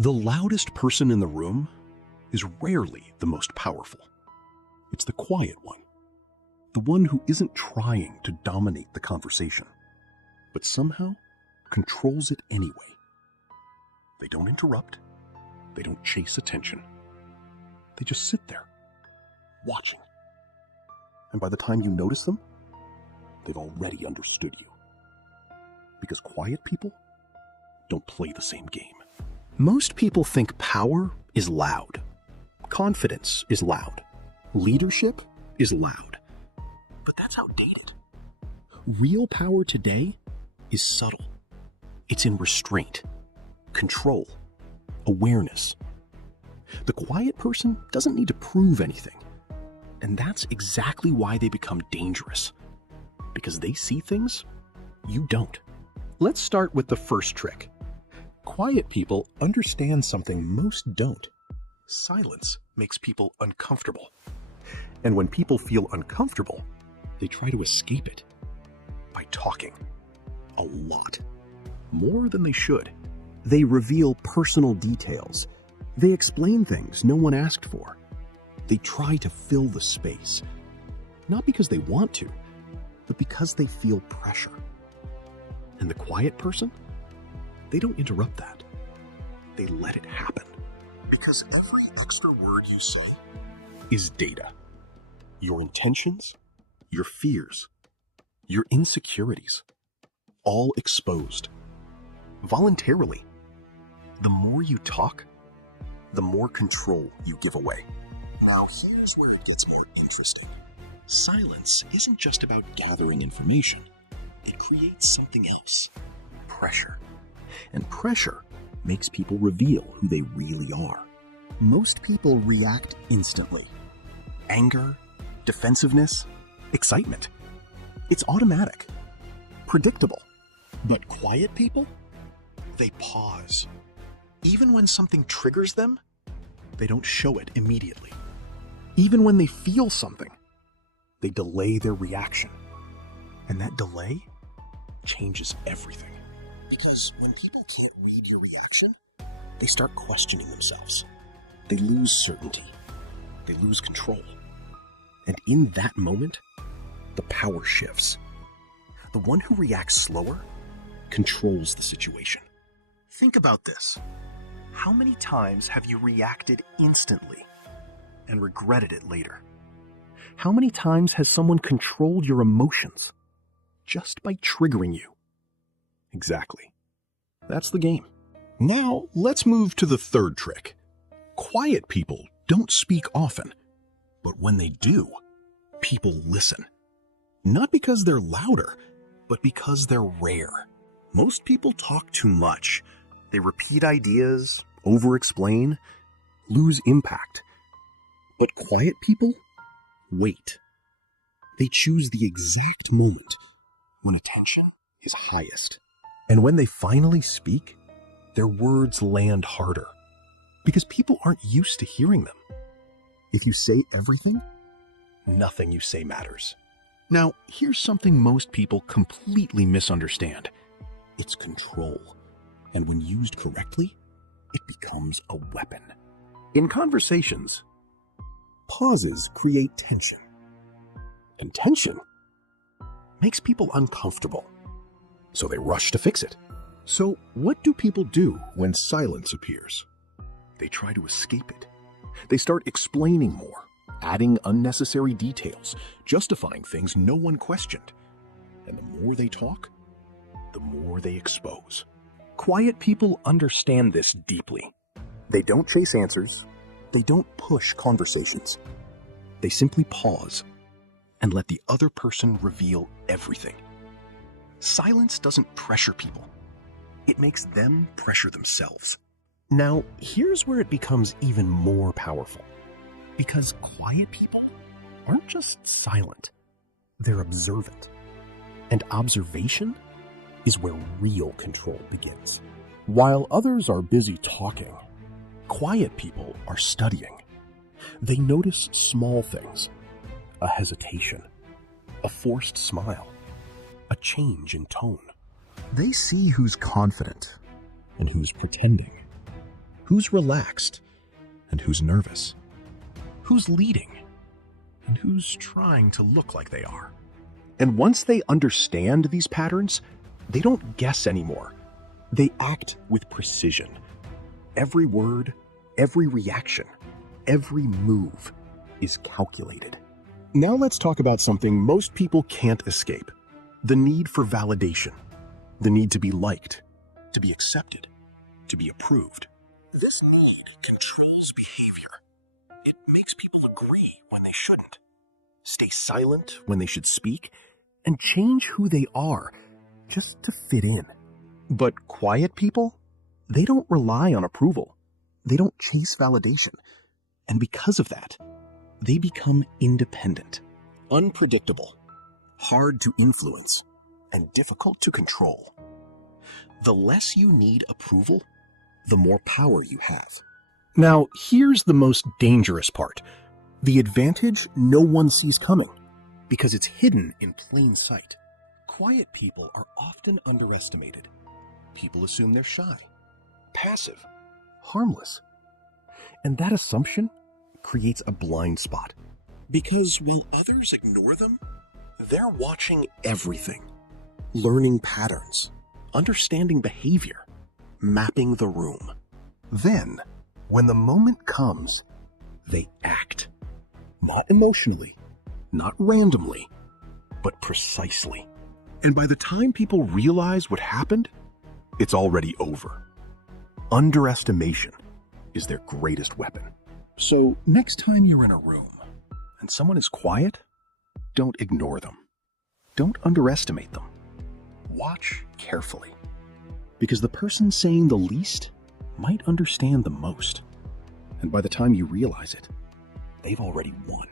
The loudest person in the room is rarely the most powerful. It's the quiet one, the one who isn't trying to dominate the conversation, but somehow controls it anyway. They don't interrupt. They don't chase attention. They just sit there, watching. And by the time you notice them, they've already understood you. Because quiet people don't play the same game. Most people think power is loud. Confidence is loud. Leadership is loud. But that's outdated. Real power today is subtle. It's in restraint, control, awareness. The quiet person doesn't need to prove anything. And that's exactly why they become dangerous. Because they see things you don't. Let's start with the first trick. Quiet people understand something most don't. Silence makes people uncomfortable. And when people feel uncomfortable, they try to escape it by talking a lot, more than they should. They reveal personal details. They explain things no one asked for. They try to fill the space, not because they want to, but because they feel pressure. And the quiet person, they don't interrupt that. They let it happen. Because every extra word you say is data. Your intentions, your fears, your insecurities, all exposed. Voluntarily. The more you talk, the more control you give away. Now here's where it gets more interesting. Silence isn't just about gathering information. It creates something else. Pressure. And pressure makes people reveal who they really are. Most people react instantly. Anger, defensiveness, excitement. It's automatic, predictable. But quiet people? They pause. Even when something triggers them, they don't show it immediately. Even when they feel something, they delay their reaction. And that delay changes everything. Because when people can't read your reaction, they start questioning themselves. They lose certainty. They lose control. And in that moment, the power shifts. The one who reacts slower controls the situation. Think about this. How many times have you reacted instantly and regretted it later? How many times has someone controlled your emotions just by triggering you? Exactly. That's the game. Now, let's move to the third trick. Quiet people don't speak often, but when they do, people listen. Not because they're louder, but because they're rare. Most people talk too much. They repeat ideas, over-explain, lose impact. But quiet people wait. They choose the exact moment when attention is highest. And when they finally speak, their words land harder because people aren't used to hearing them. If you say everything, nothing you say matters. Now, here's something most people completely misunderstand. It's control. And when used correctly, it becomes a weapon. In conversations, pauses create tension. And tension makes people uncomfortable. So they rush to fix it. So what do people do when silence appears? They try to escape it. They start explaining more, adding unnecessary details, justifying things no one questioned. And the more they talk, the more they expose. Quiet people understand this deeply. They don't chase answers. They don't push conversations. They simply pause and let the other person reveal everything. Silence doesn't pressure people. It makes them pressure themselves. Now, here's where it becomes even more powerful. Because quiet people aren't just silent. They're observant. And observation is where real control begins. While others are busy talking, quiet people are studying. They notice small things, a hesitation, a forced smile, a change in tone. They see who's confident and who's pretending, Who's relaxed and who's nervous? Who's leading and who's trying to look like they are? And once they understand these patterns, they don't guess anymore. They act with precision. Every word, every reaction, every move is calculated. Now let's talk about something most people can't escape: the need for validation, the need to be liked, to be accepted, to be approved. This need controls behavior. It makes people agree when they shouldn't, stay silent when they should speak, and change who they are just to fit in. But quiet people, they don't rely on approval. They don't chase validation. And because of that, they become independent, unpredictable, hard to influence, and difficult to control. The less you need approval, the more power you have. Now, here's the most dangerous part: the advantage no one sees coming, because it's hidden in plain sight. Quiet people are often underestimated. People assume they're shy, passive, harmless. And that assumption creates a blind spot. Because while others ignore them, they're watching everything, learning patterns, understanding behavior, mapping the room. Then, when the moment comes, they act. Not emotionally, not randomly, but precisely. And by the time people realize what happened, it's already over. Underestimation is their greatest weapon. So next time you're in a room and someone is quiet, don't ignore them. Don't underestimate them. Watch carefully, because the person saying the least might understand the most. And by the time you realize it, they've already won.